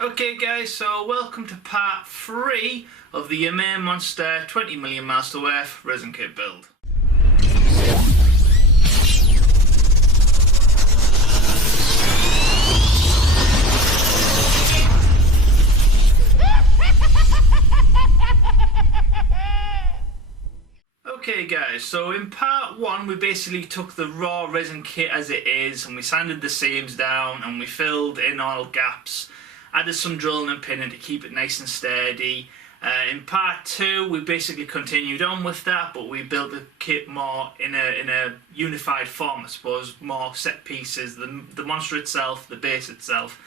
Okay guys, so welcome to part 3 of the Ymir Monster 20 million Master Worth resin kit build. Okay guys, so in part 1 we basically took the raw resin kit as it is and we sanded the seams down and we filled in all gaps, added some drilling and pinning to keep it nice and sturdy. In part 2 we basically continued on with that, but we built the kit more in a unified form, I suppose, more set pieces, the monster itself, the base itself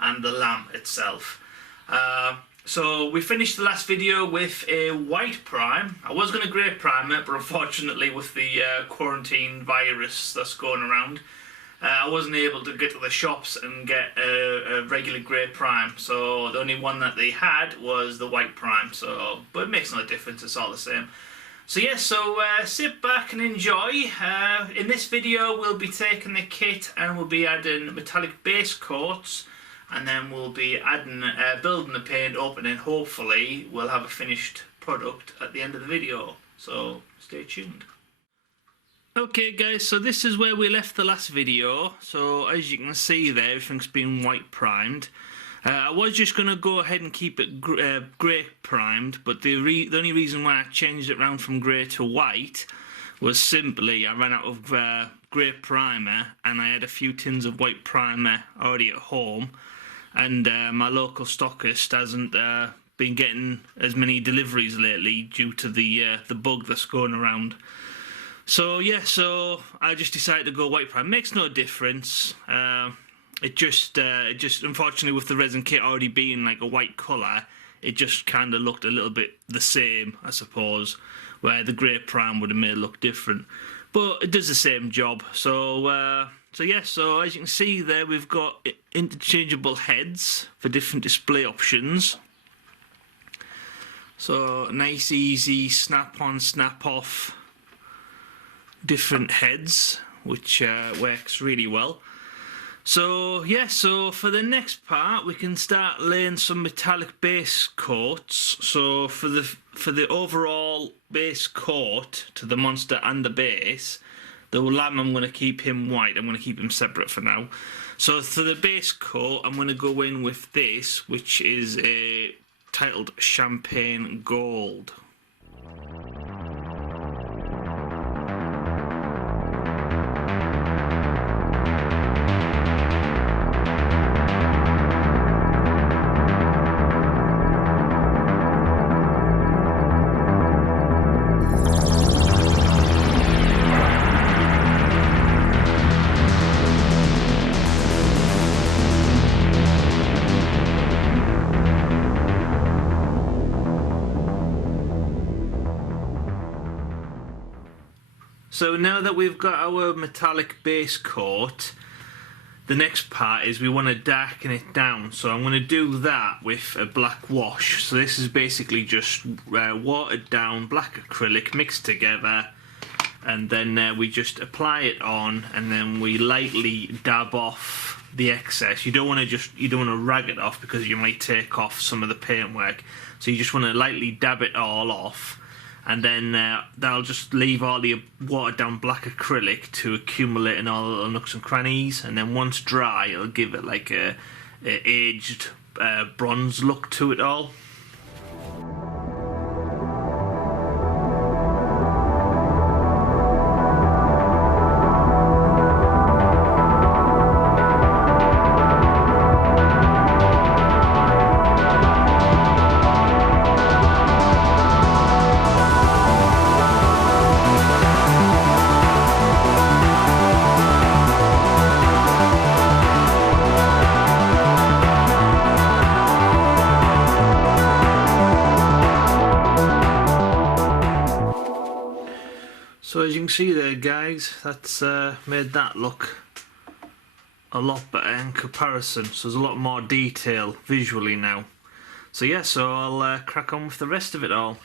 and the lamp itself. So we finished the last video with a white prime. I was going to grey prime it, but unfortunately with the quarantine virus that's going around, I wasn't able to get to the shops and get a regular grey prime. So the only one that they had was the white prime. But it makes no difference, it's all the same. So yeah, sit back and enjoy. In this video we'll be taking the kit and we'll be adding metallic base coats. And then we'll be adding, building the paint up, and then hopefully we'll have a finished product at the end of the video. So stay tuned. Okay guys, so this is where we left the last video. So as you can see there, everything's been white primed. I was just going to go ahead and keep it grey primed, but the only reason why I changed it around from grey to white was simply I ran out of grey primer and I had a few tins of white primer already at home. And my local stockist hasn't been getting as many deliveries lately due to the bug that's going around. So yeah, so I just decided to go white prime. Makes no difference. It just unfortunately with the resin kit already being like a white colour, it just kind of looked a little bit the same, I suppose. Where the grey prime would have made it look different, but it does the same job. So as you can see there, we've got interchangeable heads for different display options. So nice, easy, snap on, snap off, different heads, which works really well. So yeah, so for the next part, we can start laying some metallic base coats. So for the overall base coat to the monster and the base, the lamb, I'm going to keep him white. I'm going to keep him separate for now. So for the base coat, I'm going to go in with this, which is titled Champagne Gold. So now that we've got our metallic base coat, the next part is we want to darken it down. So I'm going to do that with a black wash. So this is basically just watered down black acrylic mixed together, and then we just apply it on, and then we lightly dab off the excess. You don't want to rag it off because you might take off some of the paintwork. So you just want to lightly dab it all off. And then that'll just leave all the watered down black acrylic to accumulate in all the little nooks and crannies, and then once dry it'll give it like a aged bronze look to it all. So as you can see there guys, that's made that look a lot better in comparison. So there's a lot more detail visually now. So yeah, so I'll crack on with the rest of it all.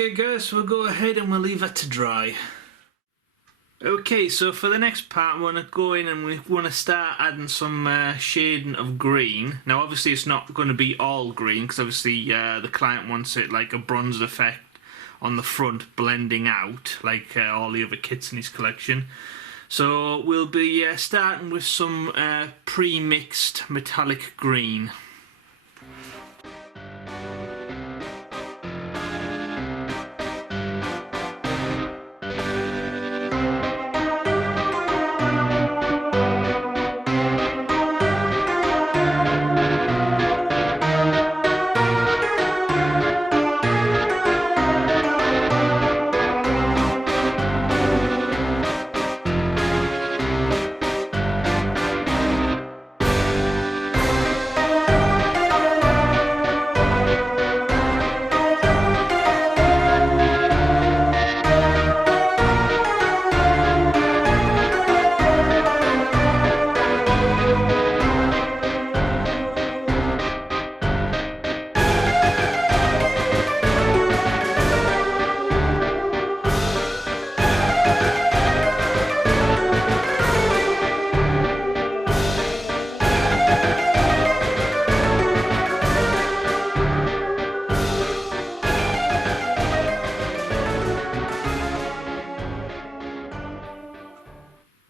Okay guys, we'll go ahead and we'll leave that to dry. Okay, so for the next part we want to go in and we want to start adding some shading of green. Now obviously it's not going to be all green because obviously the client wants it like a bronzed effect on the front, blending out like all the other kits in his collection. So we'll be starting with some pre-mixed metallic green.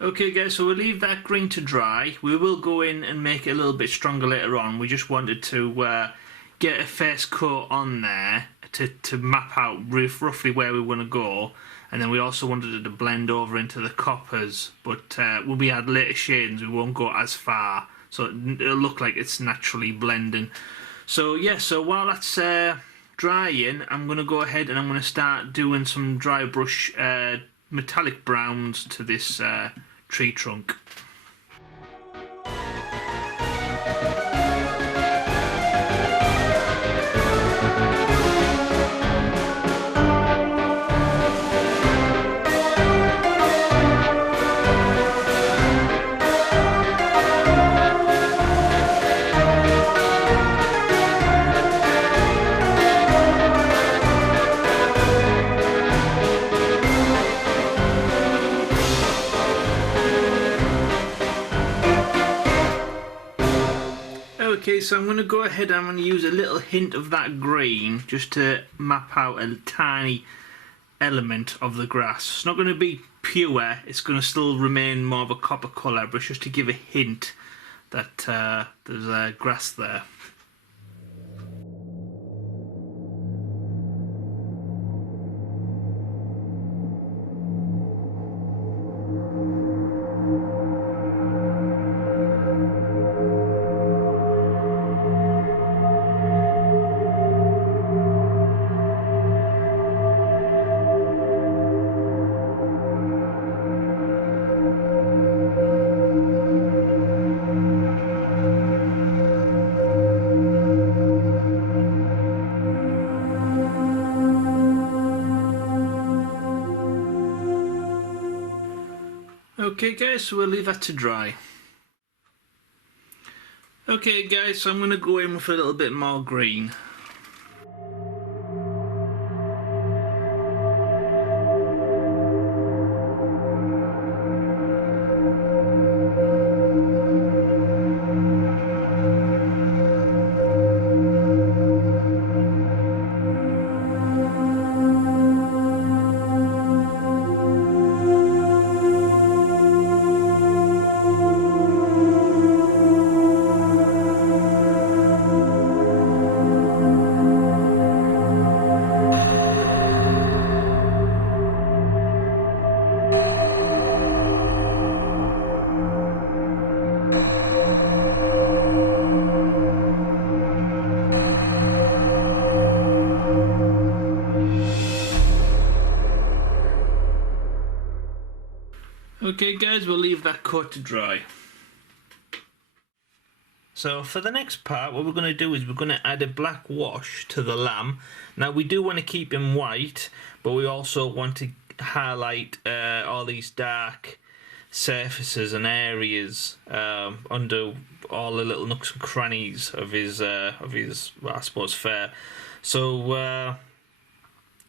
Okay guys, so we'll leave that green to dry. We will go in and make it a little bit stronger later on. We just wanted to get a first coat on there to map out roughly where we want to go. And then we also wanted it to blend over into the coppers. But when we add later shadings, we won't go as far. So it'll look like it's naturally blending. So yeah, so while that's drying, I'm going to go ahead and I'm going to start doing some dry brush metallic browns to this tree trunk. Okay, so I'm going to go ahead and I'm going to use a little hint of that green just to map out a tiny element of the grass. It's not going to be pure, it's going to still remain more of a copper colour, but just to give a hint that there's grass there. Okay guys, so we'll leave that to dry. Okay guys, so I'm going to go in with a little bit more green. Okay guys, we'll leave that coat to dry. So for the next part, what we're going to do is we're going to add a black wash to the lamb. Now we do want to keep him white, but we also want to highlight all these dark surfaces and areas under all the little nooks and crannies of his well, I suppose, fur. So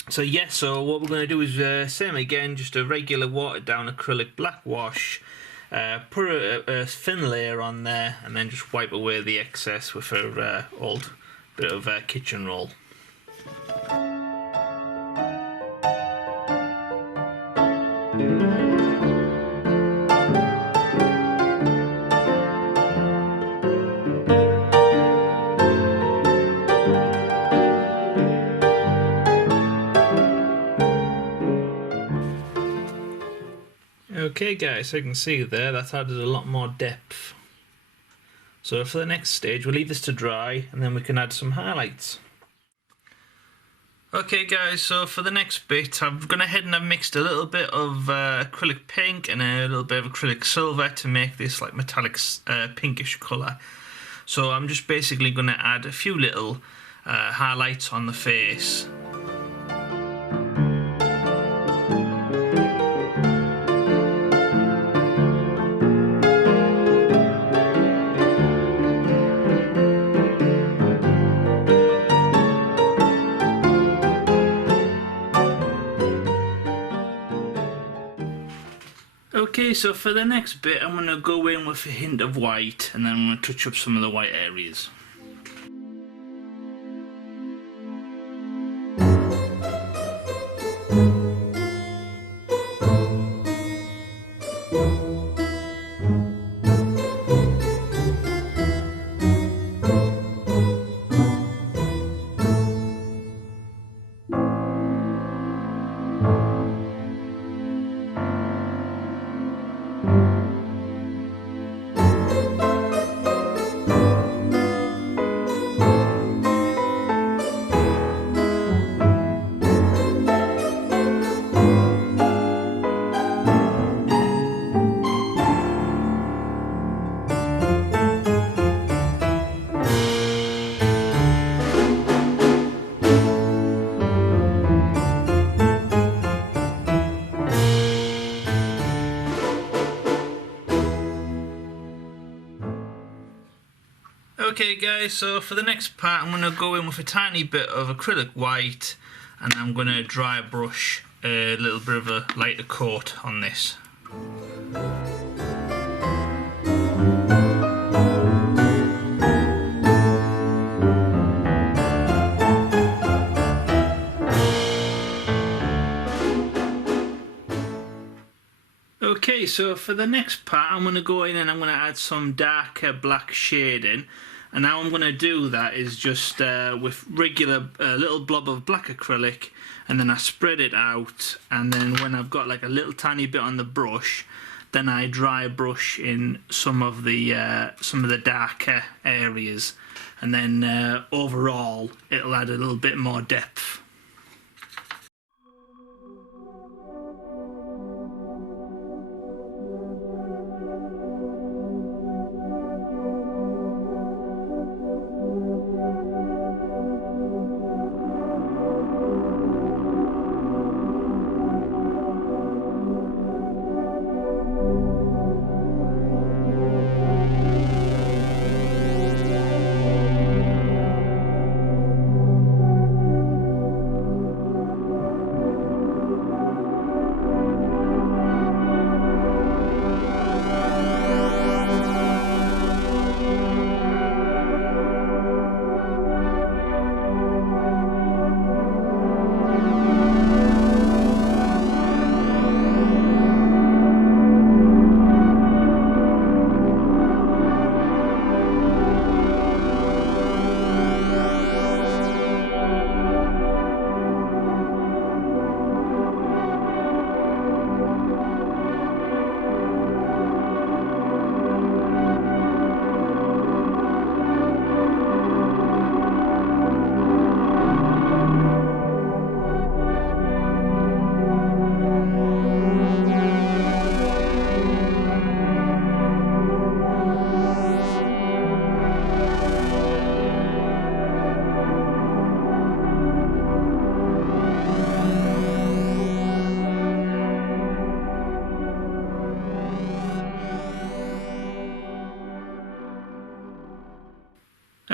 So yeah, so what we're going to do is same again, just a regular watered down acrylic black wash. Put a thin layer on there, and then just wipe away the excess with a old bit of kitchen roll. Okay guys, so you can see there, that's added a lot more depth. So for the next stage, we'll leave this to dry, and then we can add some highlights. Okay guys, so for the next bit, I've gone ahead and I've mixed a little bit of acrylic pink and a little bit of acrylic silver to make this like metallic pinkish colour. So I'm just basically going to add a few little highlights on the face. Okay, so for the next bit, I'm going to go in with a hint of white, and then I'm going to touch up some of the white areas. Okay guys, so for the next part I'm going to go in with a tiny bit of acrylic white, and I'm going to dry brush a little bit of a lighter coat on this. Okay, so for the next part I'm going to go in and I'm going to add some darker black shading, and how I'm going to do that is just with regular little blob of black acrylic, and then I spread it out, and then when I've got like a little tiny bit on the brush, then I dry brush in some of the darker areas, and then overall it'll add a little bit more depth.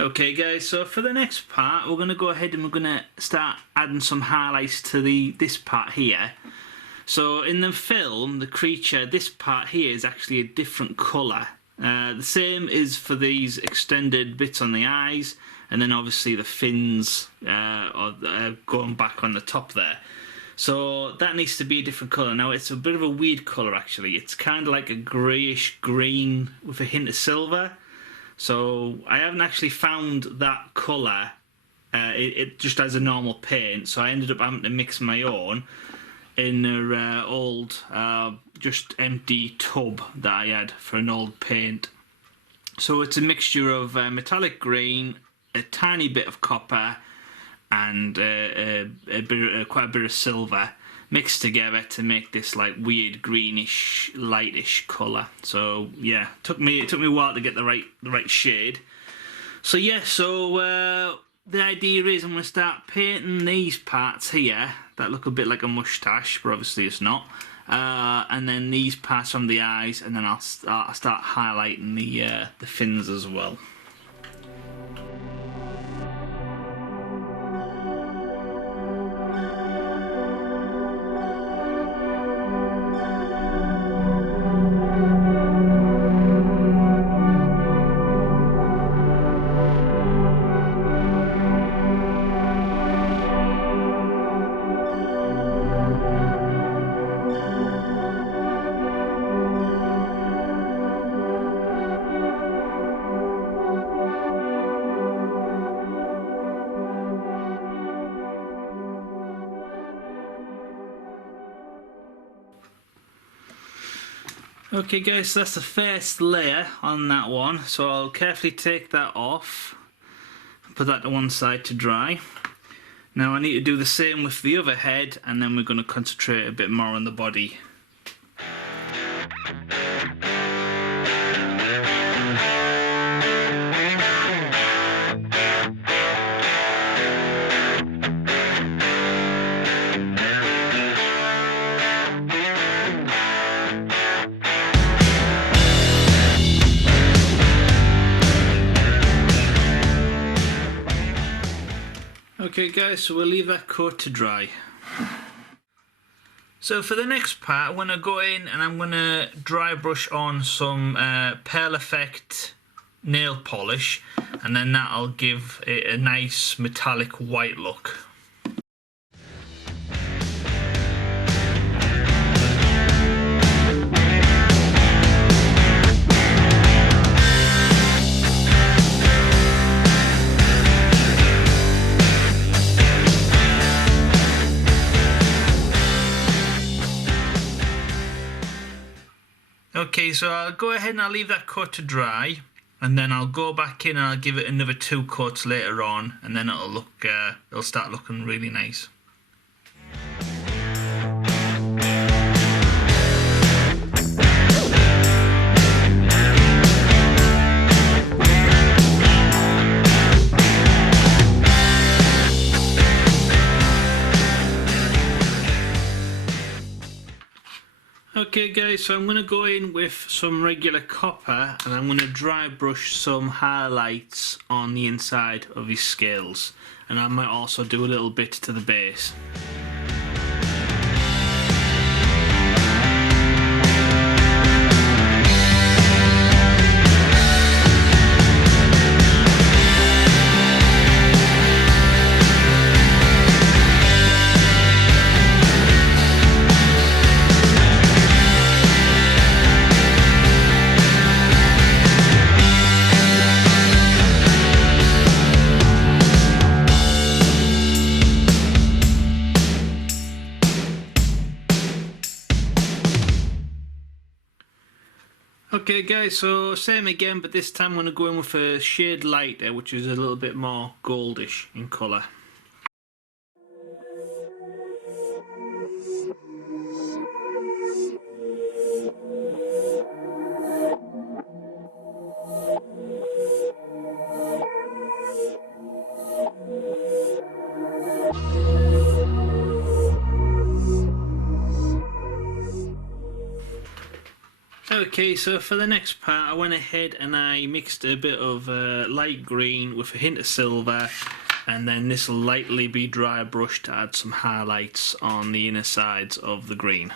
Okay guys, so for the next part we're going to go ahead and we're going to start adding some highlights to this part here. So in the film, the creature, this part here is actually a different colour. The same is for these extended bits on the eyes, and then obviously the fins going back on the top there. So that needs to be a different colour. Now it's a bit of a weird colour actually. It's kind of like a greyish green with a hint of silver. So I haven't actually found that colour. It just has a normal paint. So I ended up having to mix my own in an old, just empty tub that I had for an old paint. So it's a mixture of metallic green, a tiny bit of copper, and quite a bit of silver mixed together to make this like weird greenish, lightish colour. So yeah, it took me a while to get the right shade. So yeah, so the idea is I'm going to start painting these parts here that look a bit like a moustache, but obviously it's not. And then these parts from the eyes, and then I'll start highlighting the fins as well. Okay guys, so that's the first layer on that one, so I'll carefully take that off, put that to one side to dry. Now I need to do the same with the other head, and then we're going to concentrate a bit more on the body. Okay guys, so we'll leave that coat to dry. So for the next part, I'm going to go in and I'm going to dry brush on some Pearl Effect nail polish, and then that'll give it a nice metallic white look. Okay, so I'll go ahead and I'll leave that coat to dry, and then I'll go back in and I'll give it another 2 coats later on, and then it'll start looking really nice. Okay guys, so I'm going to go in with some regular copper, and I'm going to dry brush some highlights on the inside of his scales, and I might also do a little bit to the base. Okay guys, so same again, but this time I'm going to go in with a shade lighter, which is a little bit more goldish in colour. Okay, so for the next part I went ahead and I mixed a bit of light green with a hint of silver, and then this will lightly be dry brushed to add some highlights on the inner sides of the green.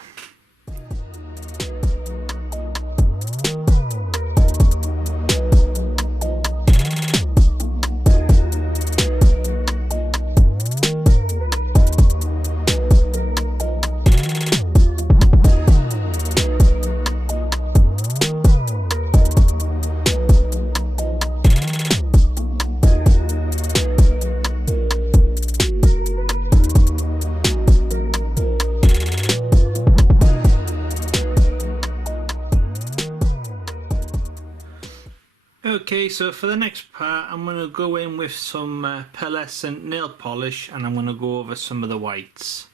Okay, so for the next part I'm going to go in with some pearlescent nail polish, and I'm going to go over some of the whites.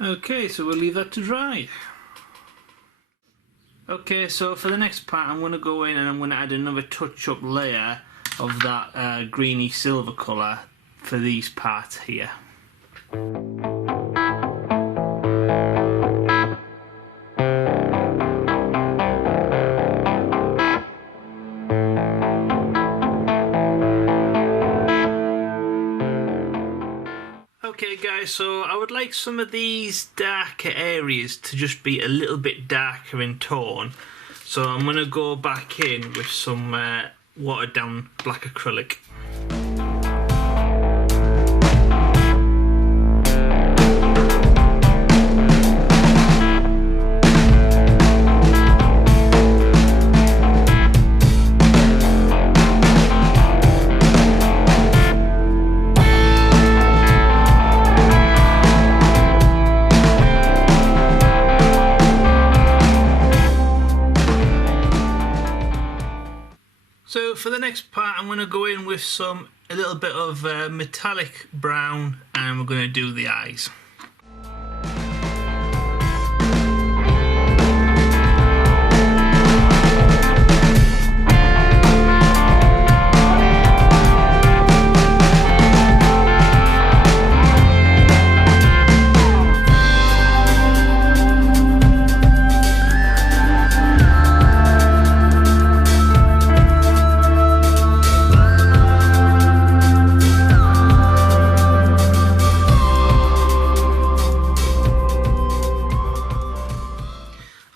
Okay, so we'll leave that to dry. Okay, so for the next part I'm going to go in and I'm going to add another touch-up layer of that greeny silver colour for these parts here. Okay guys, so I would like some of these darker areas to just be a little bit darker in tone. So I'm going to go back in with some watered down black acrylic. So for the next part I'm going to go in with a little bit of metallic brown, and we're going to do the eyes.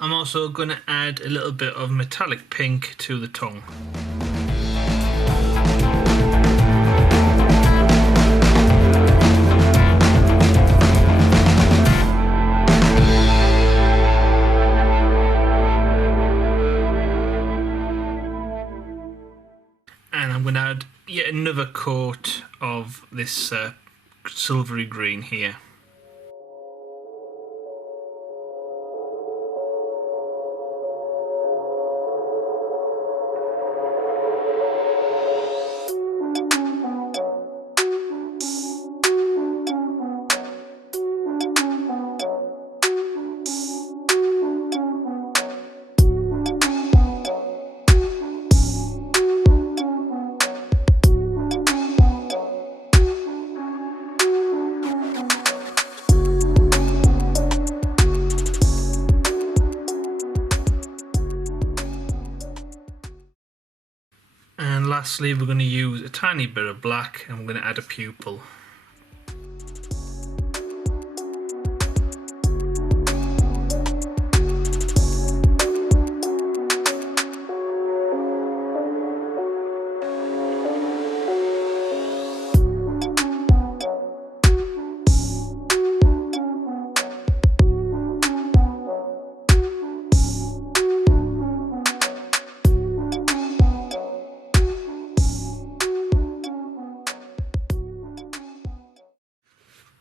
I'm also going to add a little bit of metallic pink to the tongue. And I'm going to add yet another coat of this silvery green here. And lastly we're going to use a tiny bit of black, and we're going to add a pupil.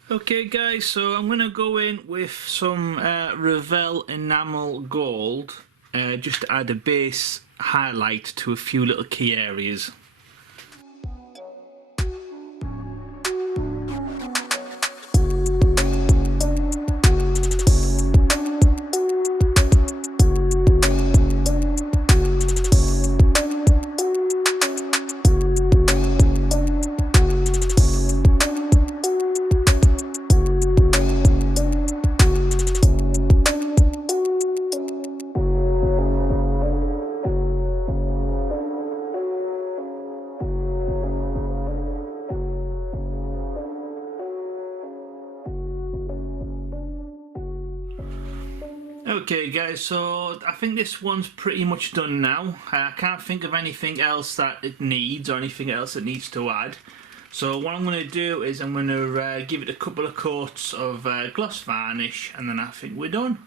Okay guys, so I'm going to go in with some Revell Enamel Gold, just to add a base highlight to a few little key areas. Okay guys, so I think this one's pretty much done now. I can't think of anything else that it needs or anything else it needs to add. So what I'm going to do is I'm going to give it a couple of coats of gloss varnish, and then I think we're done.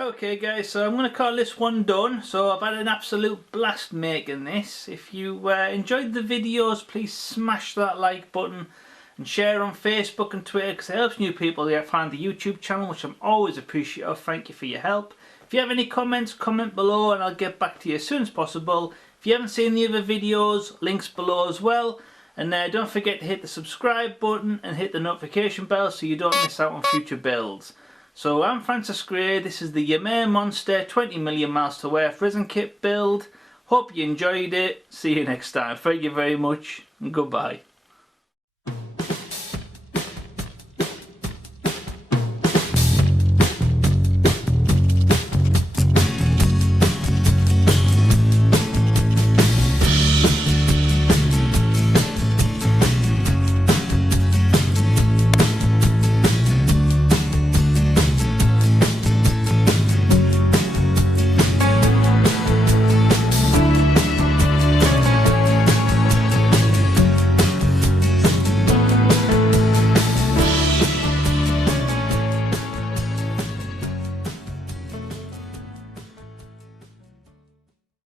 Okay guys, so I'm going to call this one done. So I've had an absolute blast making this. If you enjoyed the videos, please smash that like button and share on Facebook and Twitter, because it helps new people find the YouTube channel, which I'm always appreciative. Thank you for your help. If you have any comments, comment below and I'll get back to you as soon as possible. If you haven't seen the other videos, links below as well. And don't forget to hit the subscribe button and hit the notification bell so you don't miss out on future builds. So I'm Francis Gray, this is the Ymir Monster 20 million miles to Earth resin kit build. Hope you enjoyed it. See you next time. Thank you very much and goodbye.